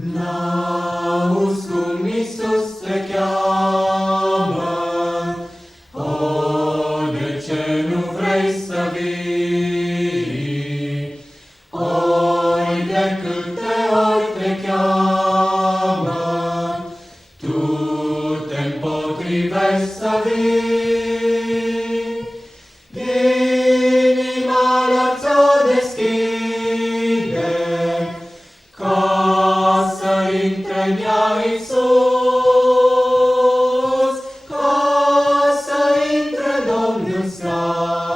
N-auzi cum Iisus te cheamă, o, de ce nu vrei să vii? Ori de câte ori te cheamă, tu te împotrivești să vii. Inima lor ți-o deschide, ca să intre în ea Iisus, ca să intre Domnul slavei.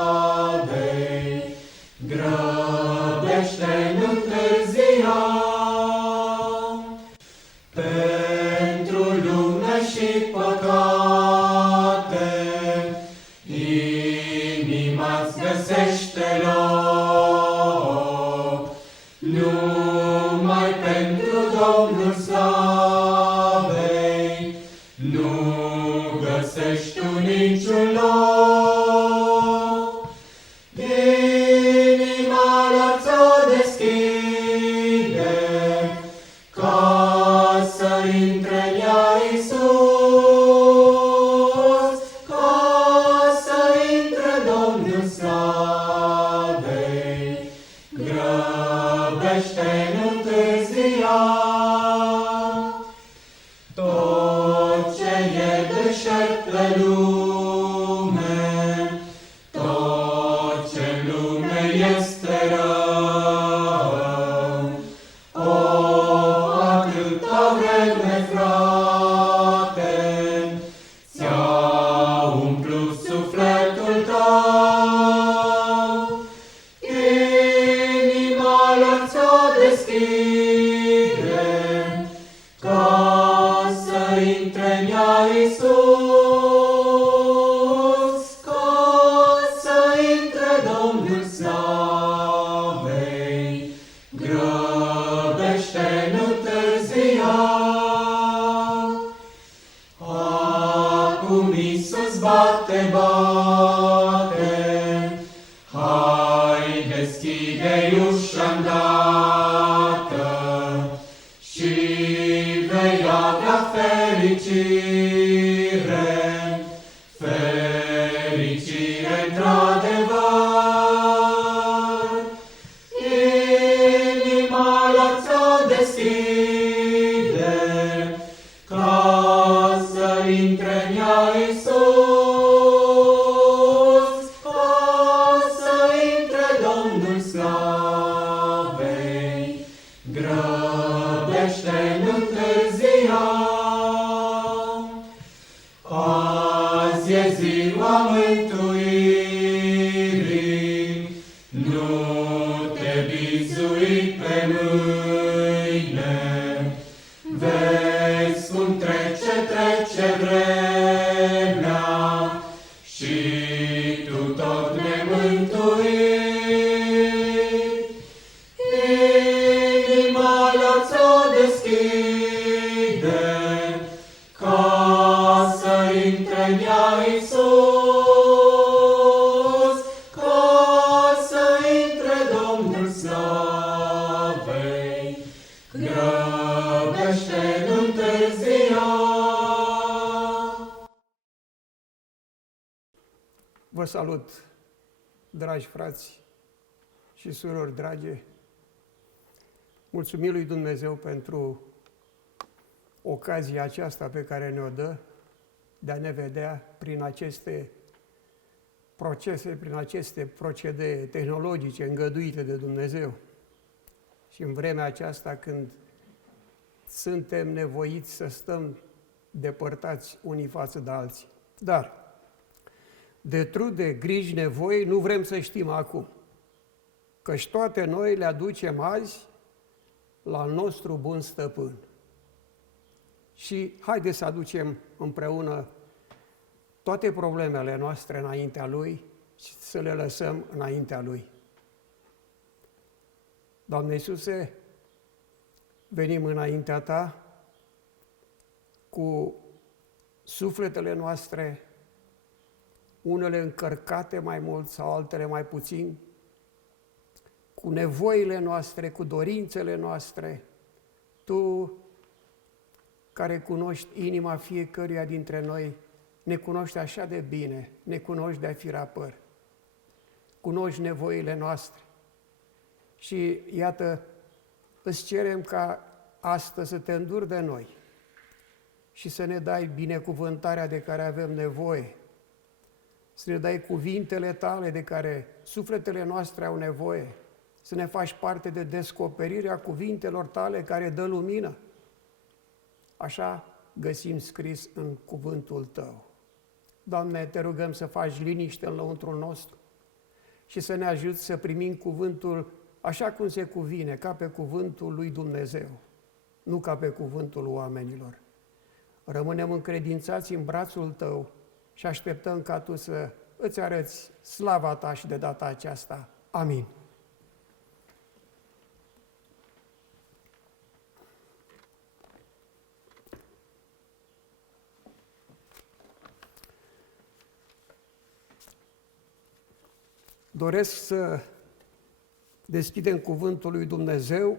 Grăbește, nu întârzia, pentru lume și păcate, inima-ți găsește loc, numai pentru Domnul slavei, nu găsești tu niciun loc. Inima lor ți-o deschide, ca să intre în ea Iisus, ca să intre Domnul slavei. Grăbește, nu întârzia, tot ce e deșert pe lume, tot ce în lume este rău, o, atâta vreme, frate, ți-a umplut sufletul tău. Inima lor ți-o deschide, ca să intre în ea Iisus, ca să intre Domnul slavei. Grăbește, nu întârzia. Acum Iisus bate, hai, deschide-i ușa-ndată și vei avea fericire, fericire într-adevăr. Inima lor ți-o deschide, ca să intre în ea Iisus, ca să intre Domnul slavei. Grăbește, nu întârzia. Azi e ziua mântuirii, nu te bizui pe mâine. Vezi cum trece vremea și tu tot nemântuit. Inima lor ți-o deschide, ca să intre în ea Iisus, ca să intre Domnul slavei. Grăbește, nu întârzia. Vă salut, dragi frați și surori drage. Mulțumim lui Dumnezeu pentru ocazia aceasta pe care ne-o dă de a ne vedea prin aceste procese, prin aceste procedee tehnologice îngăduite de Dumnezeu. Și în vremea aceasta când suntem nevoiți să stăm depărtați unii față de alții. Dar de trude, griji, nevoi nu vrem să știm acum, căci toate noi le aducem azi la nostru bun stăpân. Și haideți să aducem împreună toate problemele noastre înaintea Lui și să le lăsăm înaintea Lui. Doamne Iisuse, venim înaintea Ta cu sufletele noastre, unele încărcate mai mult sau altele mai puțin, cu nevoile noastre, cu dorințele noastre, Tu, care cunoști inima fiecăruia dintre noi, ne cunoști așa de bine, ne cunoști de-a fi rapăr, cunoști nevoile noastre. Și iată, îți cerem ca astăzi să te înduri de noi și să ne dai binecuvântarea de care avem nevoie, să ne dai cuvintele tale de care sufletele noastre au nevoie, să ne faci parte de descoperirea cuvintelor tale care dă lumină. Așa găsim scris în cuvântul tău. Doamne, te rugăm să faci liniște în lăuntrul nostru și să ne ajuți să primim cuvântul așa cum se cuvine, ca pe cuvântul lui Dumnezeu, nu ca pe cuvântul oamenilor. Rămânem încredințați în brațul tău și așteptăm ca tu să îți arăți slava ta și de data aceasta. Amin. Doresc să deschidem cuvântul lui Dumnezeu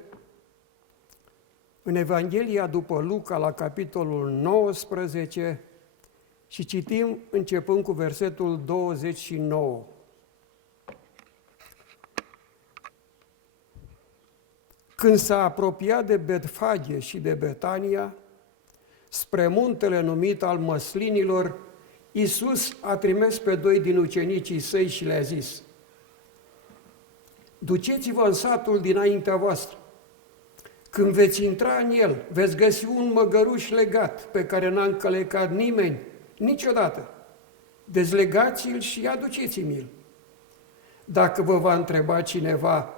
în Evanghelia după Luca, la capitolul 19, și citim începând cu versetul 29. Când s-a apropiat de Betfage și de Betania, spre muntele numit al Măslinilor, Iisus a trimis pe 2 din ucenicii săi și le-a zis: duceți-vă în satul dinaintea voastră. Când veți intra în el, veți găsi un măgăruș legat, pe care n-a încălecat nimeni niciodată. Dezlegați-l și aduceți-mi-l. Dacă vă va întreba cineva,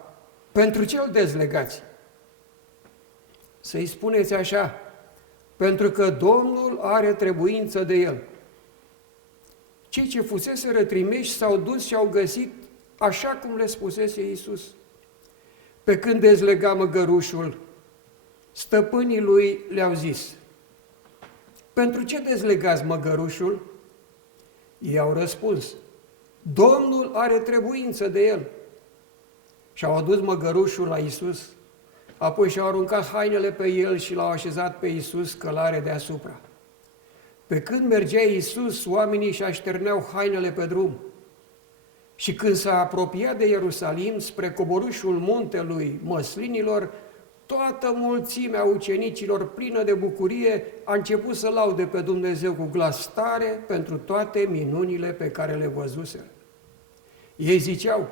pentru ce îl dezlegați? Să-i spuneți așa: pentru că Domnul are trebuință de el. Cei ce fuseseră trimiși s-au dus și au găsit așa cum le spusese Iisus. Pe când dezlega măgărușul, stăpânii lui le-au zis: pentru ce dezlegați măgărușul? Ei au răspuns: Domnul are trebuință de el. Și-au adus măgărușul la Iisus, apoi și-au aruncat hainele pe el și l-au așezat pe Iisus călare deasupra. Pe când mergea Iisus, oamenii își așterneau hainele pe drum. Și când s-a apropiat de Ierusalim, spre coborâșul muntelui Măslinilor, toată mulțimea ucenicilor, plină de bucurie, a început să laude pe Dumnezeu cu glas tare pentru toate minunile pe care le văzuseră. Ei ziceau: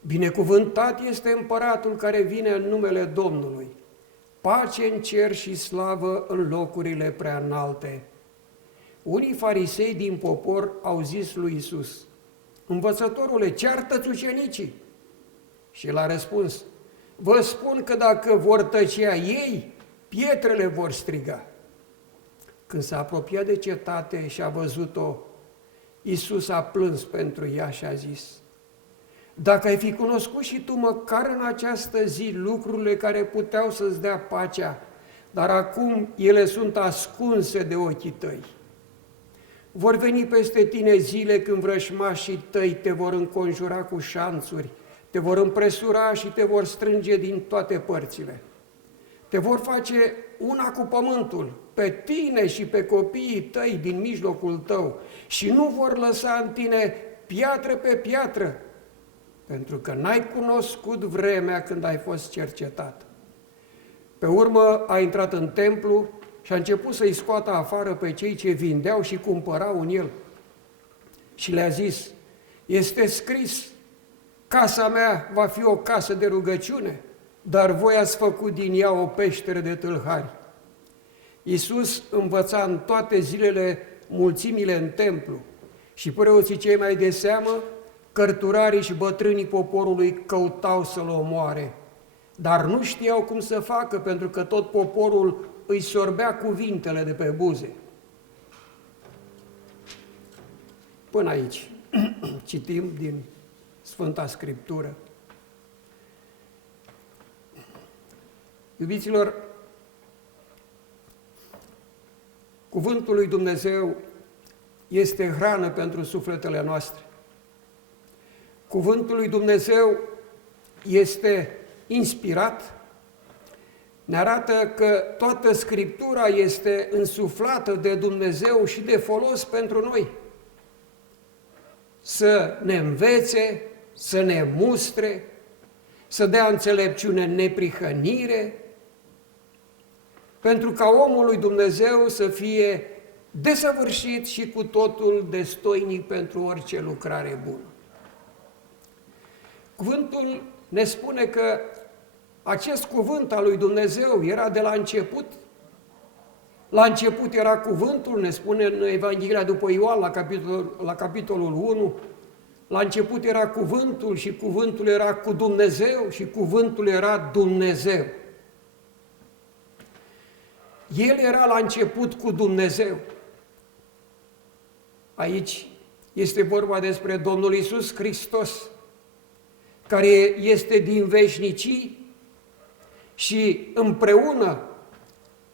binecuvântat este împăratul care vine în numele Domnului, pace în cer și slavă în locurile prea înalte. Unii farisei din popor au zis lui Iisus: învățătorule, ceartă-ți ucenicii. Și el a răspuns: vă spun că dacă vor tăcea ei, pietrele vor striga. Când s-a apropiat de cetate și a văzut-o, Iisus a plâns pentru ea și a zis: dacă ai fi cunoscut și tu măcar în această zi lucrurile care puteau să-ți dea pacea, dar acum ele sunt ascunse de ochii tăi. Vor veni peste tine zile când vrășmașii tăi te vor înconjura cu șanțuri, te vor împresura și te vor strânge din toate părțile. Te vor face una cu pământul, pe tine și pe copiii tăi din mijlocul tău, și nu vor lăsa în tine piatră pe piatră, pentru că n-ai cunoscut vremea când ai fost cercetat. Pe urmă a intrat în templu și a început să-i scoată afară pe cei ce vindeau și cumpărau în el. Și le-a zis: este scris, casa mea va fi o casă de rugăciune, dar voi ați făcut din ea o peșteră de tâlhari. Iisus învăța în toate zilele mulțimile în templu și preoții cei mai de seamă, cărturarii și bătrânii poporului căutau să-l omoare, dar nu știau cum să facă, pentru că tot poporul îi sorbea cuvintele de pe buze. Până aici citim din Sfânta Scriptură. Iubiților, cuvântul lui Dumnezeu este hrană pentru sufletele noastre. Cuvântul lui Dumnezeu este inspirat, ne arată că toată Scriptura este însuflată de Dumnezeu și de folos pentru noi. Să ne învețe, să ne mustre, să dea înțelepciune în neprihănire, pentru ca omul lui Dumnezeu să fie desăvârșit și cu totul destoinic pentru orice lucrare bună. Cuvântul ne spune că acest cuvânt al lui Dumnezeu era de la început. La început era cuvântul, ne spune în Evanghelia după Ioan, la capitolul 1, la început era cuvântul și cuvântul era cu Dumnezeu și cuvântul era Dumnezeu. El era la început cu Dumnezeu. Aici este vorba despre Domnul Iisus Hristos, care este din veșnicii și împreună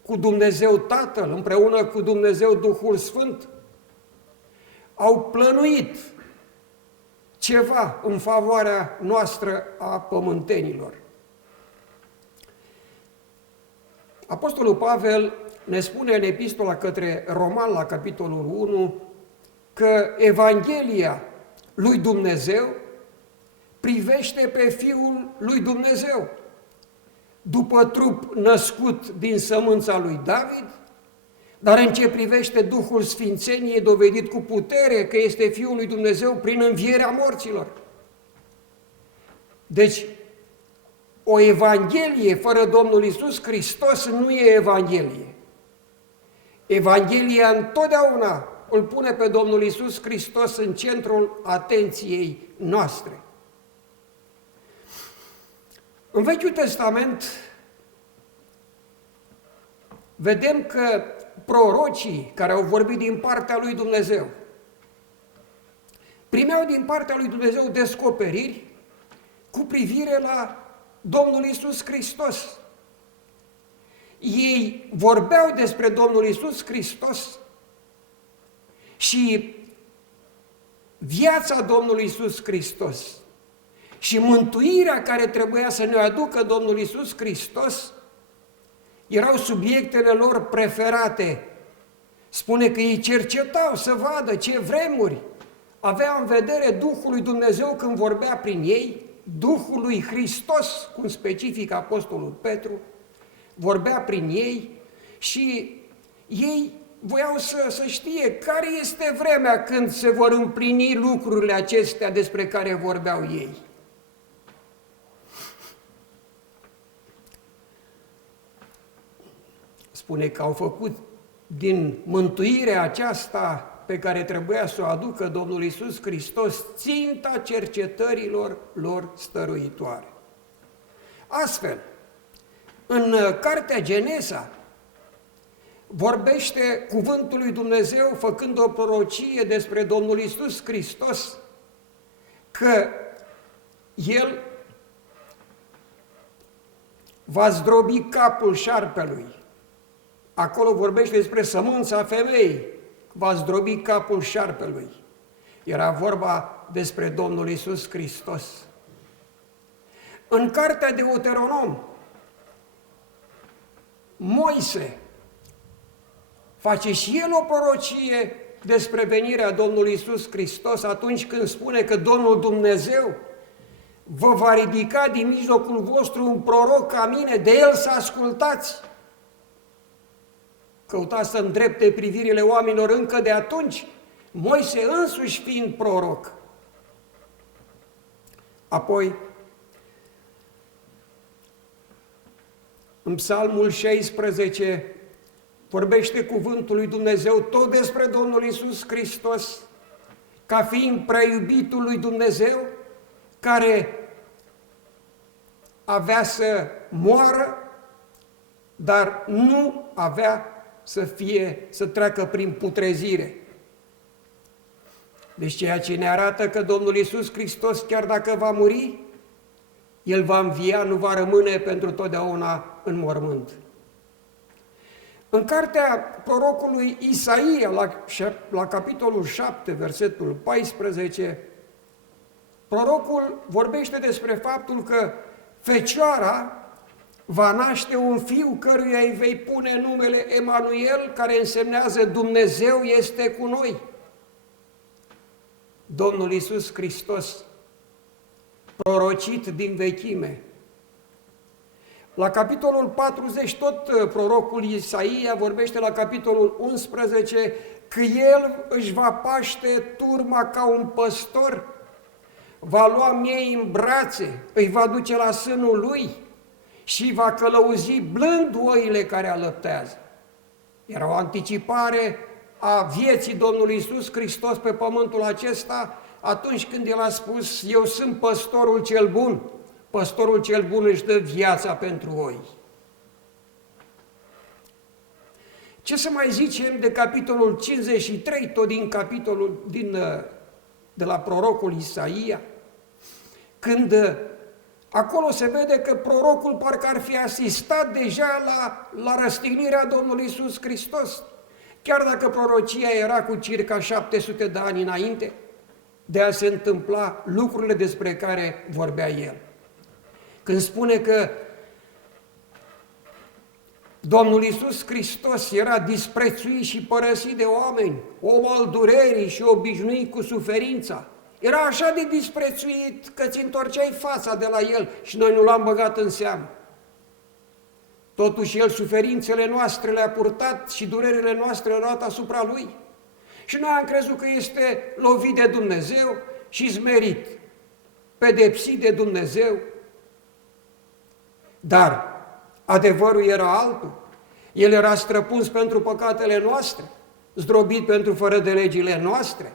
cu Dumnezeu Tatăl, împreună cu Dumnezeu Duhul Sfânt, au plănuit ceva în favoarea noastră a pământenilor. Apostolul Pavel ne spune în epistola către Roman, la capitolul 1, că Evanghelia lui Dumnezeu privește pe Fiul lui Dumnezeu, după trup născut din sămânța lui David, dar în ce privește Duhul Sfințeniei, dovedit cu putere că este Fiul lui Dumnezeu prin învierea morților. Deci, o Evanghelie fără Domnul Iisus Hristos nu e Evanghelie. Evanghelia întotdeauna îl pune pe Domnul Iisus Hristos în centrul atenției noastre. În Vechiul Testament vedem că prorocii care au vorbit din partea lui Dumnezeu primeau din partea lui Dumnezeu descoperiri cu privire la Domnul Iisus Hristos. Ei vorbeau despre Domnul Iisus Hristos și viața Domnului Iisus Hristos și mântuirea care trebuia să ne aducă Domnul Iisus Hristos erau subiectele lor preferate. Spune că ei cercetau să vadă ce vremuri avea în vedere Duhul lui Dumnezeu când vorbea prin ei, Duhul lui Hristos, cum specifică Apostolul Petru, vorbea prin ei și ei voiau să știe care este vremea când se vor împlini lucrurile acestea despre care vorbeau ei. Spune că au făcut din mântuirea aceasta pe care trebuia să o aducă Domnul Iisus Hristos ținta cercetărilor lor stăruitoare. Astfel, în cartea Genesa vorbește cuvântul lui Dumnezeu făcând o prorocie despre Domnul Iisus Hristos că El va zdrobi capul șarpelui. Acolo vorbește despre sămânța femeii, va zdrobi capul șarpelui. Era vorba despre Domnul Iisus Hristos. În cartea Deuteronom, Moise face și el o prorocie despre venirea Domnului Iisus Hristos atunci când spune că Domnul Dumnezeu vă va ridica din mijlocul vostru un proroc ca mine, de el să ascultați. Căuta să îndrepte privirile oamenilor încă de atunci, Moise însuși fiind proroc. Apoi, în Psalmul 16, vorbește cuvântul lui Dumnezeu tot despre Domnul Iisus Hristos, ca fiind prea iubitul lui Dumnezeu, care avea să moară, dar nu avea să treacă prin putrezire. Deci ceea ce ne arată că Domnul Iisus Hristos, chiar dacă va muri, El va învia, nu va rămâne pentru totdeauna în mormânt. În cartea prorocului Isaia, la capitolul 7, versetul 14, prorocul vorbește despre faptul că Fecioara va naște un fiu căruia îi vei pune numele Emanuel, care însemnează Dumnezeu este cu noi. Domnul Iisus Hristos, prorocit din vechime. La capitolul 40, tot prorocul Isaia vorbește la capitolul 11 că El își va paște turma ca un păstor, va lua miei în brațe, îi va duce la sânul Lui și va călăuzi blând oile care alăptează. Era o anticipare a vieții Domnului Iisus Hristos pe pământul acesta atunci când El a spus: eu sunt păstorul cel bun, păstorul cel bun își dă viața pentru oi. Ce să mai zicem de capitolul 53, tot din capitolul de la prorocul Isaia, când acolo se vede că prorocul parcă ar fi asistat deja la răstignirea Domnului Iisus Hristos, chiar dacă prorocia era cu circa 700 de ani înainte de a se întâmpla lucrurile despre care vorbea el. Când spune că Domnul Iisus Hristos era disprețuit și părăsit de oameni, om al durerii și obișnuit cu suferința, era așa de disprețuit că ți întorceai fața de la El și noi nu l-am băgat în seamă. Totuși El suferințele noastre le-a purtat și durerile noastre le-a luat asupra Lui. Și noi am crezut că este lovit de Dumnezeu și smerit, pedepsit de Dumnezeu. Dar adevărul era altul. El era străpuns pentru păcatele noastre, zdrobit pentru fără de legile noastre.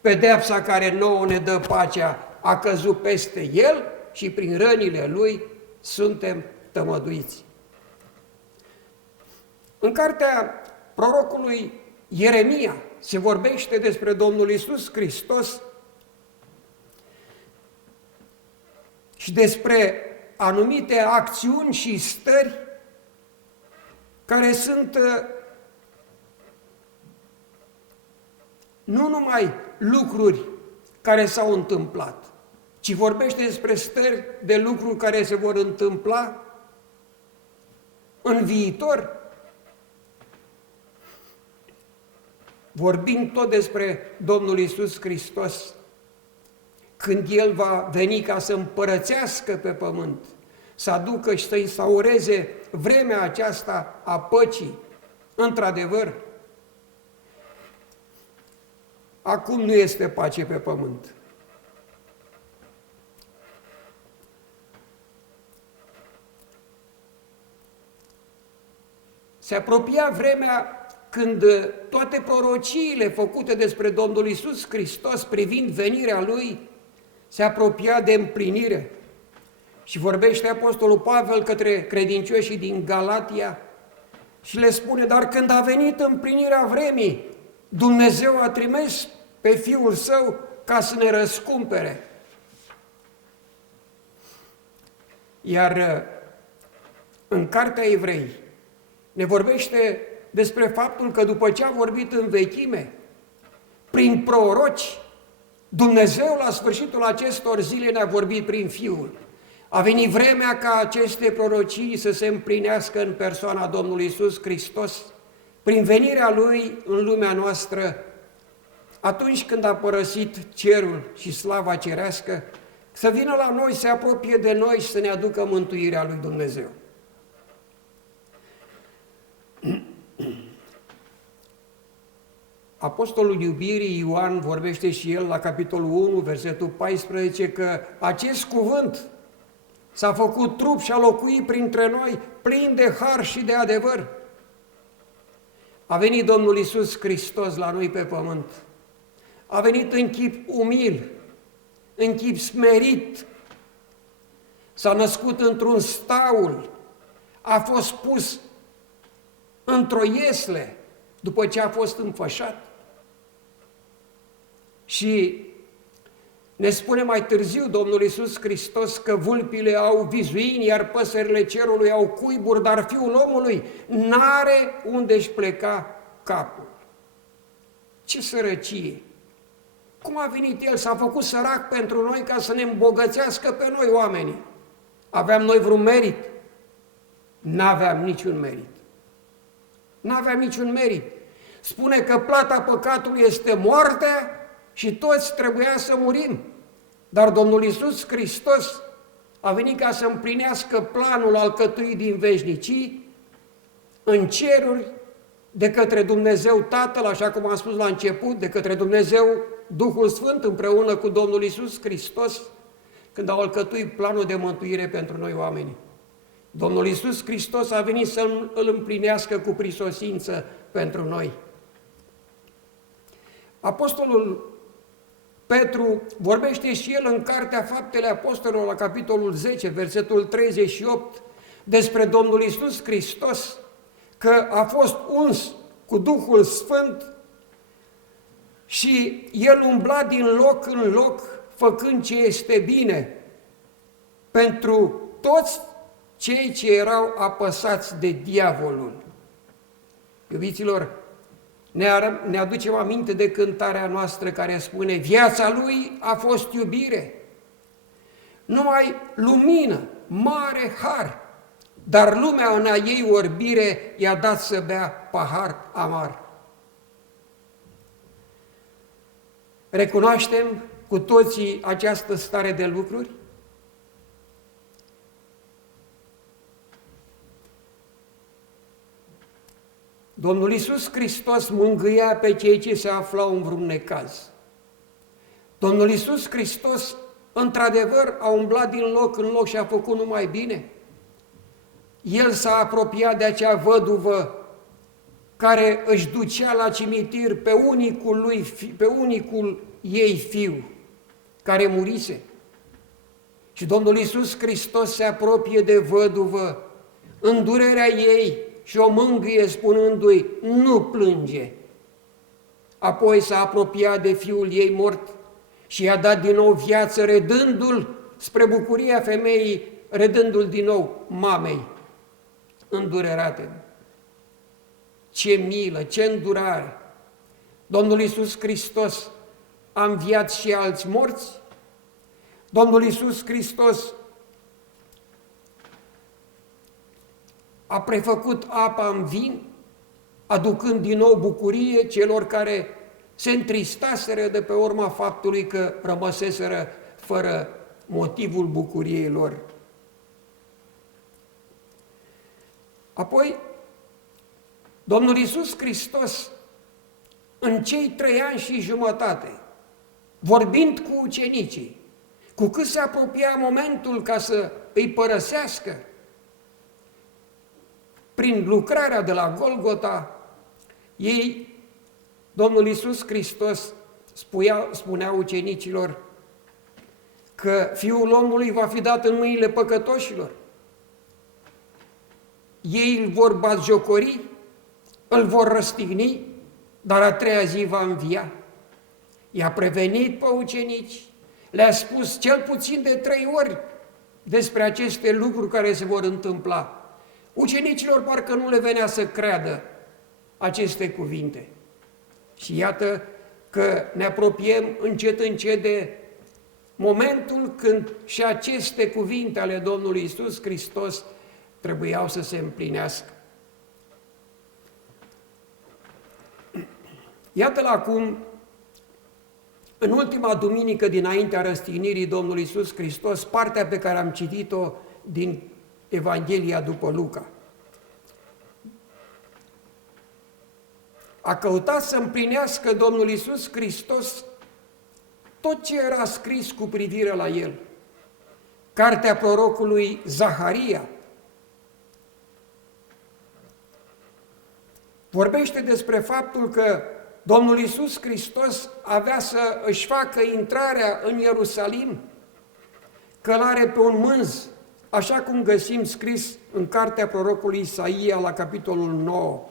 Pedeapsa care nouă ne dă pacea a căzut peste El și prin rănile Lui suntem tămăduiți. În cartea prorocului Ieremia se vorbește despre Domnul Iisus Hristos și despre anumite acțiuni și stări care sunt nu numai lucruri care s-au întâmplat, ci vorbește despre stări de lucruri care se vor întâmpla în viitor, vorbind tot despre Domnul Iisus Hristos, când El va veni ca să împărățească pe pământ, să aducă și să instaureze vremea aceasta a păcii. Într-adevăr, acum nu este pace pe pământ. Se apropia vremea când toate prorociile făcute despre Domnul Iisus Hristos privind venirea Lui se apropia de împlinire. Și vorbește Apostolul Pavel către credincioșii din Galatia și le spune: dar când a venit împlinirea vremii, Dumnezeu a trimis pe Fiul Său ca să ne răscumpere. Iar în Cartea Evrei ne vorbește despre faptul că după ce a vorbit în vechime, prin proroci, Dumnezeu la sfârșitul acestor zile ne-a vorbit prin Fiul. A venit vremea ca aceste prorocii să se împlinească în persoana Domnului Iisus Hristos, prin venirea Lui în lumea noastră, atunci când a părăsit cerul și slava cerească, să vină la noi, să se apropie de noi și să ne aducă mântuirea lui Dumnezeu. Apostolul iubirii Ioan vorbește și el la capitolul 1, versetul 14, că acest cuvânt s-a făcut trup și a locuit printre noi, plin de har și de adevăr. A venit Domnul Iisus Hristos la noi pe pământ. A venit în chip umil, în chip smerit, s-a născut într-un staul, a fost pus într-o iesle după ce a fost înfășat. Și ne spune mai târziu Domnul Iisus Hristos că vulpile au vizuini, iar păsările cerului au cuiburi, dar Fiul omului n-are unde-și pleca capul. Ce sărăcie! Cum a venit El? S-a făcut sărac pentru noi ca să ne îmbogățească pe noi oamenii. Aveam noi vreun merit? N-aveam niciun merit. N-aveam niciun merit. Spune că plata păcatului este moartea și toți trebuia să murim. Dar Domnul Iisus Hristos a venit ca să împlinească planul alcătuit din veșnicii în ceruri de către Dumnezeu Tatăl, așa cum am spus la început, de către Dumnezeu Duhul Sfânt împreună cu Domnul Iisus Hristos, când au alcătuit planul de mântuire pentru noi oameni. Domnul Iisus Hristos a venit să îl împlinească cu prisosință pentru noi. Apostolul Petru vorbește și el în Cartea Faptele Apostolilor, la capitolul 10, versetul 38, despre Domnul Iisus Hristos, că a fost uns cu Duhul Sfânt și el umbla din loc în loc, făcând ce este bine pentru toți cei ce erau apăsați de diavolul. Iubiților, ne aducem aminte de cântarea noastră care spune: viața lui a fost iubire, numai lumină, mare har, dar lumea în a ei orbire i-a dat să bea pahar amar. Recunoaștem cu toții această stare de lucruri? Domnul Iisus Hristos mângâia pe cei ce se aflau în vreun necaz. Domnul Iisus Hristos, într-adevăr, a umblat din loc în loc și a făcut numai bine. El s-a apropiat de acea văduvă care își ducea la cimitir pe unicul ei fiu, care murise. Și Domnul Iisus Hristos se apropie de văduvă în durerea ei și o mângâie spunându-i: nu plânge. Apoi s-a apropiat de fiul ei mort și i-a dat din nou viață, redându-l spre bucuria femeii, redându-l din nou mamei îndurerate. Ce milă, ce îndurare! Domnul Iisus Hristos a înviat și alți morți. Domnul Iisus Hristos a prefăcut apa în vin, aducând din nou bucurie celor care se întristaseră de pe urma faptului că rămăseseră fără motivul bucuriei lor. Apoi, Domnul Iisus Hristos, în cei 3 ani și jumătate, vorbind cu ucenicii, cu cât se apropia momentul ca să îi părăsească, prin lucrarea de la Golgota, Domnul Iisus Hristos spunea ucenicilor că Fiul omului va fi dat în mâinile păcătoșilor. Ei îl vor batjocori, îl vor răstigni, dar a 3-a zi va învia. I-a prevenit pe ucenici, le-a spus cel puțin de 3 ori despre aceste lucruri care se vor întâmpla. Ucenicilor parcă nu le venea să creadă aceste cuvinte. Și iată că ne apropiem încet de momentul când și aceste cuvinte ale Domnului Iisus Hristos trebuiau să se împlinească. Iată-l acum, în ultima duminică dinaintea răstignirii Domnului Iisus Hristos, partea pe care am citit-o din Evanghelia după Luca. A căutat să împlinească Domnul Iisus Hristos tot ce era scris cu privire la El. Cartea prorocului Zaharia vorbește despre faptul că Domnul Iisus Hristos avea să își facă intrarea în Ierusalim călare pe un mânz, așa cum găsim scris în cartea prorocului Isaia la capitolul 9.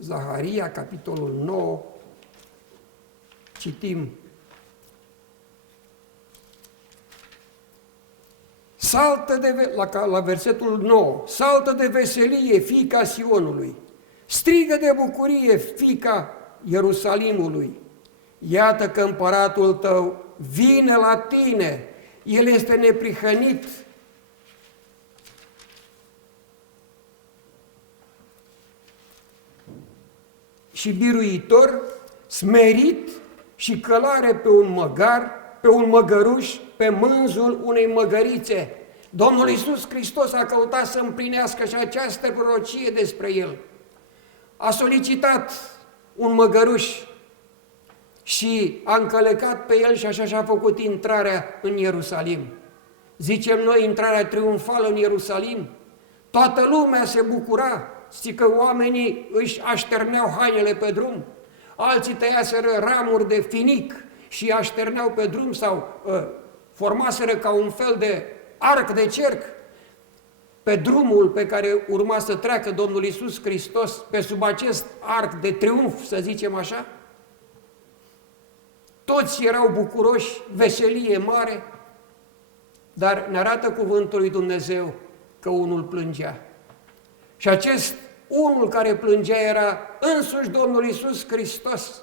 Zaharia, capitolul 9, citim: la versetul 9, saltă de veselie, fiica Sionului, strigă de bucurie, fiica Ierusalimului, iată că împăratul tău vine la tine, el este neprihănit. Și biruitor, smerit și călare pe un măgar, pe un măgăruș, pe mânzul unei măgărițe. Domnul Iisus Hristos a căutat să împlinească și această prorocie despre El. A solicitat un măgăruș și a încălecat pe el și așa și-a făcut intrarea în Ierusalim. Zicem noi intrarea triumfală în Ierusalim. Toată lumea se bucura, știi că oamenii își așterneau hainele pe drum, alții tăiaseră ramuri de finic și așterneau pe drum sau formaseră ca un fel de arc de cerc pe drumul pe care urma să treacă Domnul Iisus Hristos, pe sub acest arc de triumf, să zicem așa. Toți erau bucuroși, veselie mare, dar ne arată cuvântul lui Dumnezeu că unul plângea. Și acest unul care plângea era însuși Domnul Iisus Hristos,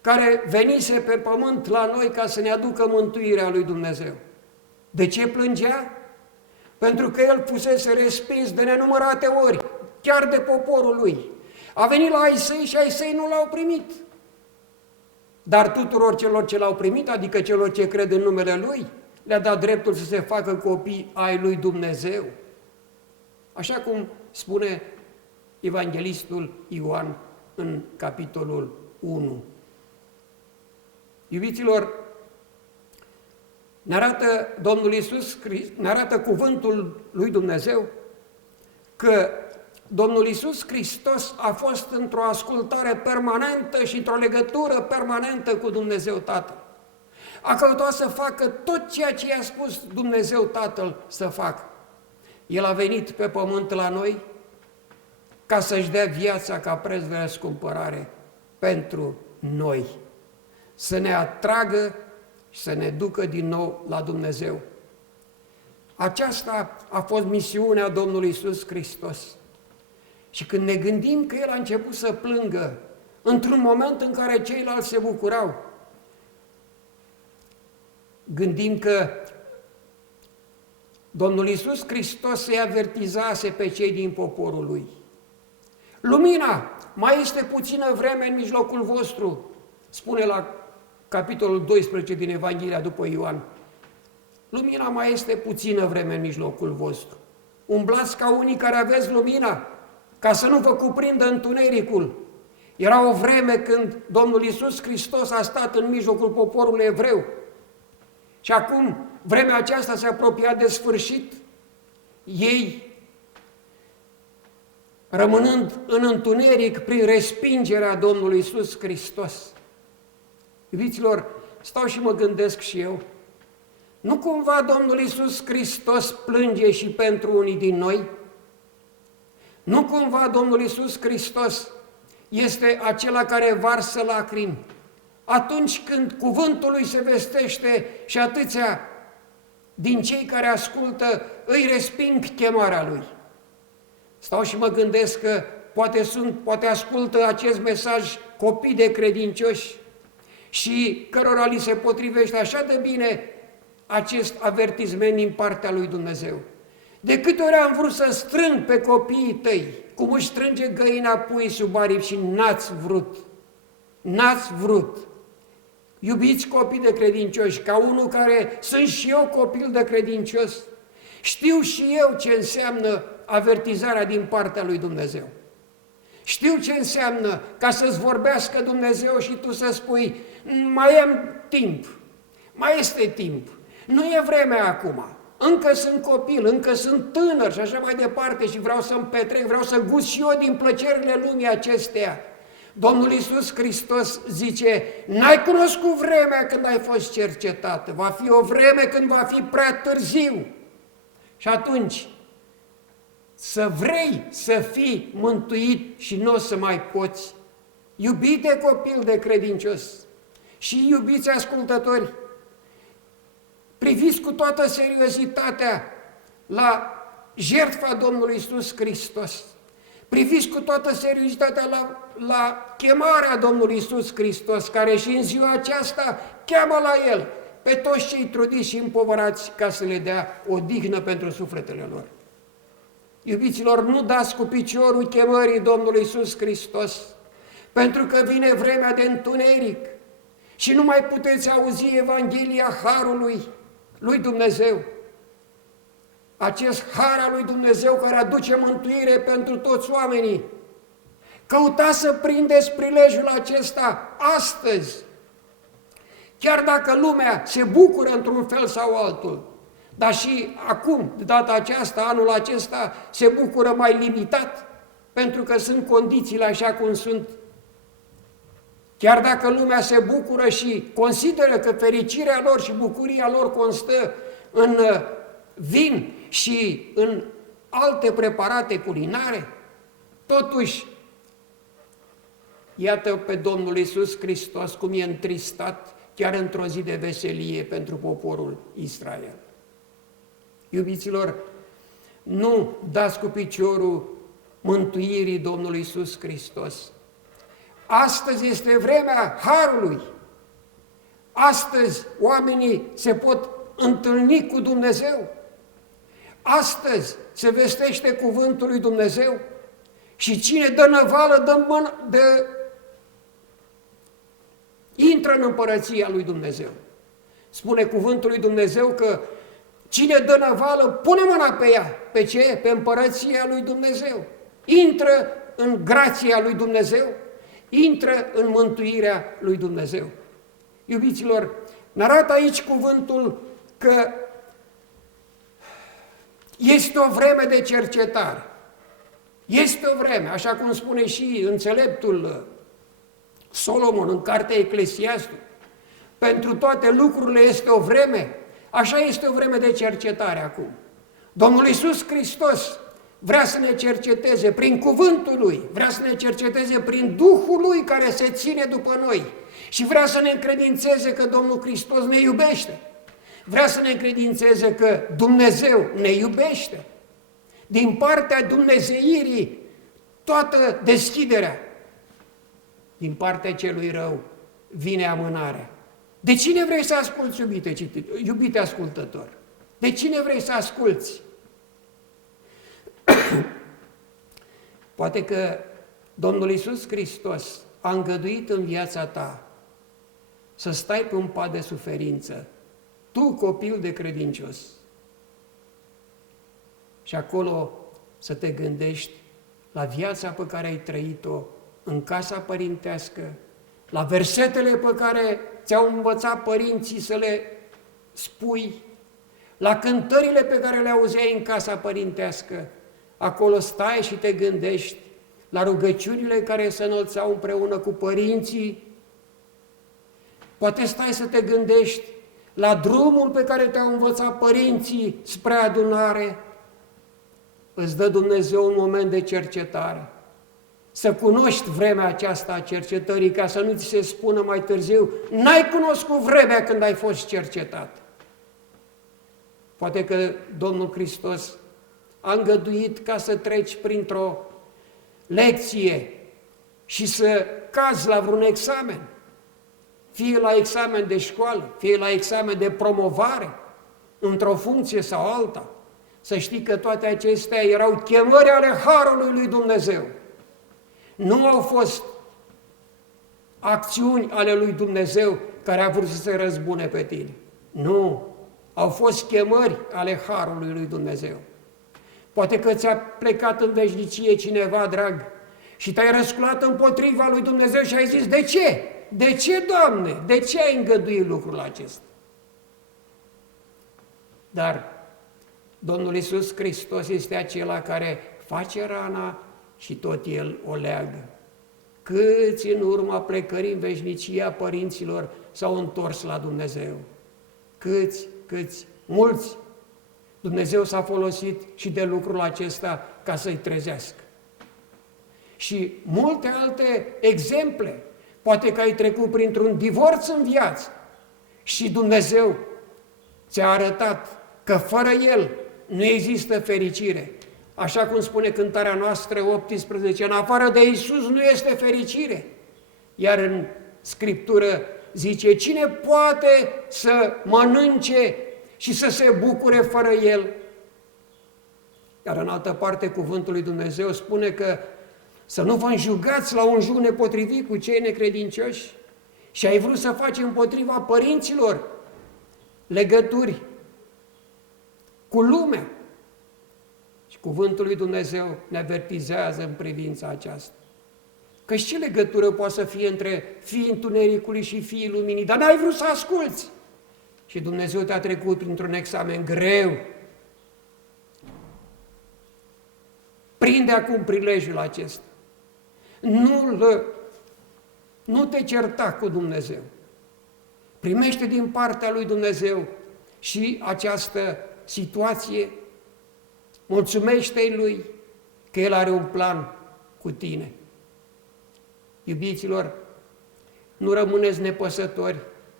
care venise pe pământ la noi ca să ne aducă mântuirea lui Dumnezeu. De ce plângea? Pentru că el fusese respins de nenumărate ori, chiar de poporul lui. A venit la ai săi și ai săi nu l-au primit. Dar tuturor celor ce l-au primit, adică celor ce cred în numele Lui, le-a dat dreptul să se facă copii ai lui Dumnezeu. Așa cum spune evanghelistul Ioan în capitolul 1. Iubiților, ne arată Domnul Iisus, ne arată cuvântul lui Dumnezeu că Domnul Iisus Hristos a fost într-o ascultare permanentă și într-o legătură permanentă cu Dumnezeu Tatăl. A căutat să facă tot ceea ce i-a spus Dumnezeu Tatăl să facă. El a venit pe pământ la noi ca să-și dea viața ca preț de răscumpărare pentru noi, să ne atragă și să ne ducă din nou la Dumnezeu. Aceasta a fost misiunea Domnului Iisus Hristos. Și când ne gândim că El a început să plângă într-un moment în care ceilalți se bucurau, gândim că Domnul Iisus Hristos se avertizase pe cei din poporul Lui. Lumina, mai este puțină vreme în mijlocul vostru, spune la capitolul 12 din Evanghelia după Ioan. Lumina mai este puțină vreme în mijlocul vostru. Umblați ca unii care aveți lumina, ca să nu vă cuprindă întunericul. Era o vreme când Domnul Iisus Hristos a stat în mijlocul poporului evreu. Și acum, vremea aceasta se apropia de sfârșit, ei, rămânând în întuneric prin respingerea Domnului Iisus Hristos. Iubiților, stau și mă gândesc și eu, nu cumva Domnul Iisus Hristos plânge și pentru unii din noi? Nu cumva Domnul Iisus Hristos este acela care varsă lacrimi atunci când cuvântul Lui se vestește și atâția din cei care ascultă îi resping chemarea Lui? Stau și mă gândesc că poate ascultă acest mesaj copii de credincioși și cărora li se potrivește așa de bine acest avertisment din partea lui Dumnezeu. De câte ori am vrut să strâng pe copiii tăi, cum își strânge găina puii sub aripi și n-ați vrut. N-ați vrut. Iubiți copii de credincioși, ca unul care sunt și eu copil de credincios, știu și eu ce înseamnă avertizarea din partea lui Dumnezeu. Știu ce înseamnă ca să-ți vorbească Dumnezeu și tu să spui, mai am timp, mai este timp, nu e vremea acum, încă sunt copil, încă sunt tânăr și așa mai departe și vreau să-mi petrec, vreau să gust și eu din plăcerile lumii acesteia. Domnul Iisus Hristos zice, n-ai cunoscut vremea când ai fost cercetat, va fi o vreme când va fi prea târziu. Și atunci, să vrei să fii mântuit și nu o să mai poți. Iubite copil de credincios și iubiți ascultători, priviți cu toată seriozitatea la jertfa Domnului Iisus Hristos, Priviți cu toată seriozitatea la chemarea Domnului Iisus Hristos, care și în ziua aceasta cheamă la El pe toți cei trudiți și împovărați ca să le dea odihnă pentru sufletele lor. Iubiților, nu dați cu piciorul chemării Domnului Iisus Hristos, pentru că vine vremea de întuneric și nu mai puteți auzi Evanghelia Harului lui Dumnezeu. Acest har al lui Dumnezeu care aduce mântuire pentru toți oamenii. Căutați să prindeți prilejul acesta astăzi, chiar dacă lumea se bucură într-un fel sau altul, dar și acum, de data aceasta, anul acesta, se bucură mai limitat, pentru că sunt condițiile așa cum sunt. Chiar dacă lumea se bucură și consideră că fericirea lor și bucuria lor constă în vin și în alte preparate culinare, totuși, iată pe Domnul Iisus Hristos cum e întristat chiar într-o zi de veselie pentru poporul Israel. Iubiților, nu dați cu piciorul mântuirii Domnului Iisus Hristos. Astăzi este vremea harului. Astăzi oamenii se pot întâlni cu Dumnezeu. Astăzi se vestește cuvântul lui Dumnezeu și cine dă năvală, intră în împărăția lui Dumnezeu. Spune cuvântul lui Dumnezeu că cine dă năvală, pune mâna pe ea. Pe ce? Pe împărăția lui Dumnezeu. Intră în grația lui Dumnezeu, intră în mântuirea lui Dumnezeu. Iubiților, ne arată aici cuvântul că este o vreme de cercetare. Este o vreme, așa cum spune și înțeleptul Solomon în cartea Eclesiastul. Pentru toate lucrurile este o vreme, așa este o vreme de cercetare acum. Domnul Iisus Hristos vrea să ne cerceteze prin cuvântul Lui, vrea să ne cerceteze prin Duhul Lui care se ține după noi și vrea să ne încredințeze că Domnul Hristos ne iubește. Vrea să ne încredințeze că Dumnezeu ne iubește. Din partea dumnezeirii toată deschiderea. Din partea celui rău vine amânarea. De cine vrei să asculți, iubite ascultător? De cine vrei să asculți? Poate că Domnul Iisus Hristos a îngăduit în viața ta să stai pe un pat de suferință, tu, copil de credincios, și acolo să te gândești la viața pe care ai trăit-o în casa părintească, la versetele pe care ți-au învățat părinții să le spui, la cântările pe care le auzeai în casa părintească. Acolo stai și te gândești la rugăciunile care se înălțau împreună cu părinții. Poate stai să te gândești la drumul pe care te-au învățat părinții spre adunare. Îți dă Dumnezeu un moment de cercetare. Să cunoști vremea aceasta a cercetării, ca să nu ți se spună mai târziu, n-ai cunoscut vremea când ai fost cercetat. Poate că Domnul Hristos a îngăduit ca să treci printr-o lecție și să cazi la vreun examen, fie la examen de școală, fie la examen de promovare, într-o funcție sau alta. Să știi că toate acestea erau chemări ale Harului lui Dumnezeu. Nu au fost acțiuni ale lui Dumnezeu care a vrut să se răzbune pe tine. Nu, au fost chemări ale Harului lui Dumnezeu. Poate că ți-a plecat în veșnicie cineva drag și te-ai răsculat împotriva lui Dumnezeu și ai zis, de ce? De ce, Doamne? De ce ai îngăduit lucrul acesta? Dar Domnul Iisus Hristos este acela care face rana și tot El o leagă. Câți în urma plecării în veșnicia părinților s-au întors la Dumnezeu? Câți? Mulți! Dumnezeu s-a folosit și de lucrul acesta ca să-i trezească. Și multe alte exemple. Poate că ai trecut printr-un divorț în viață și Dumnezeu ți-a arătat că fără El nu există fericire. Așa cum spune cântarea noastră 18, în afară de Iisus nu este fericire. Iar în Scriptură zice, cine poate să mănânce și să se bucure fără El? Iar în altă parte, cuvântul lui Dumnezeu spune că să nu vă înjugați la un jug nepotrivit cu cei necredincioși și ai vrut să faci împotriva părinților legături cu lumea. Și cuvântul lui Dumnezeu ne avertizează în privința aceasta. Că ce legătură poate să fie între fiii întunericului și fiii luminii? Dar n-ai vrut să asculți. Și Dumnezeu te-a trecut printr-un examen greu. Prinde acum prilejul acesta. Nu te certa cu Dumnezeu. Primește din partea lui Dumnezeu și această situație. Mulțumește-i Lui că El are un plan cu tine. Iubiților, nu rămâneți nepăsători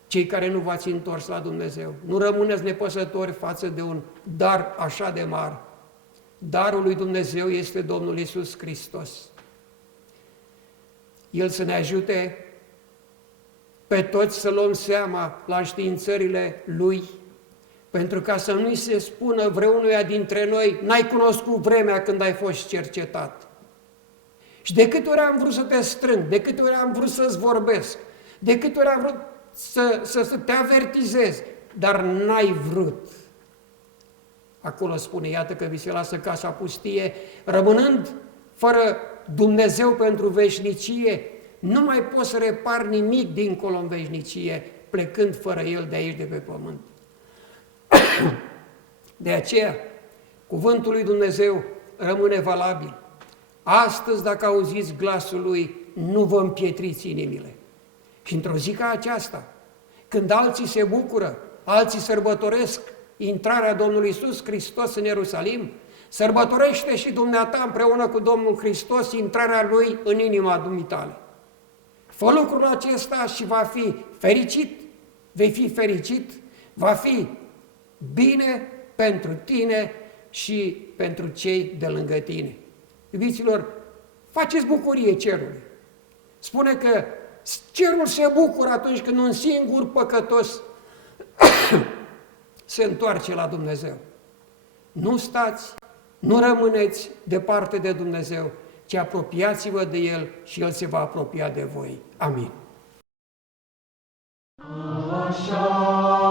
cei care nu v-ați întors la Dumnezeu. Nu rămâneți nepăsători față de un dar așa de mare. Darul lui Dumnezeu este Domnul Iisus Hristos. El să ne ajute pe toți să luăm seama la înștiințările Lui, pentru ca să nu-i se spună vreunuia dintre noi, n-ai cunoscut vremea când ai fost cercetat. Și de câte ori am vrut să te strâng, de câte ori am vrut să-ți vorbesc, de câte ori am vrut să te avertizez, dar n-ai vrut. Acolo spune, iată că vi se lasă casa pustie, rămânând fără Dumnezeu pentru veșnicie, nu mai poți să repari nimic dincolo în veșnicie, plecând fără El de aici, de pe pământ. De aceea, cuvântul lui Dumnezeu rămâne valabil. Astăzi, dacă auziți glasul Lui, nu vă împietriți inimile. Și într-o zi ca aceasta, când alții se bucură, alții sărbătoresc intrarea Domnului Iisus Hristos în Ierusalim, sărbătorește și dumneata împreună cu Domnul Hristos intrarea Lui în inima dumitale. Fă lucrul acesta și va fi fericit, vei fi fericit, va fi bine pentru tine și pentru cei de lângă tine. Iubiților, faceți bucurie cerului. Spune că cerul se bucură atunci când un singur păcătos se întoarce la Dumnezeu. Nu stați, nu rămâneți departe de Dumnezeu, ci apropiați-vă de El și El se va apropia de voi. Amin. Așa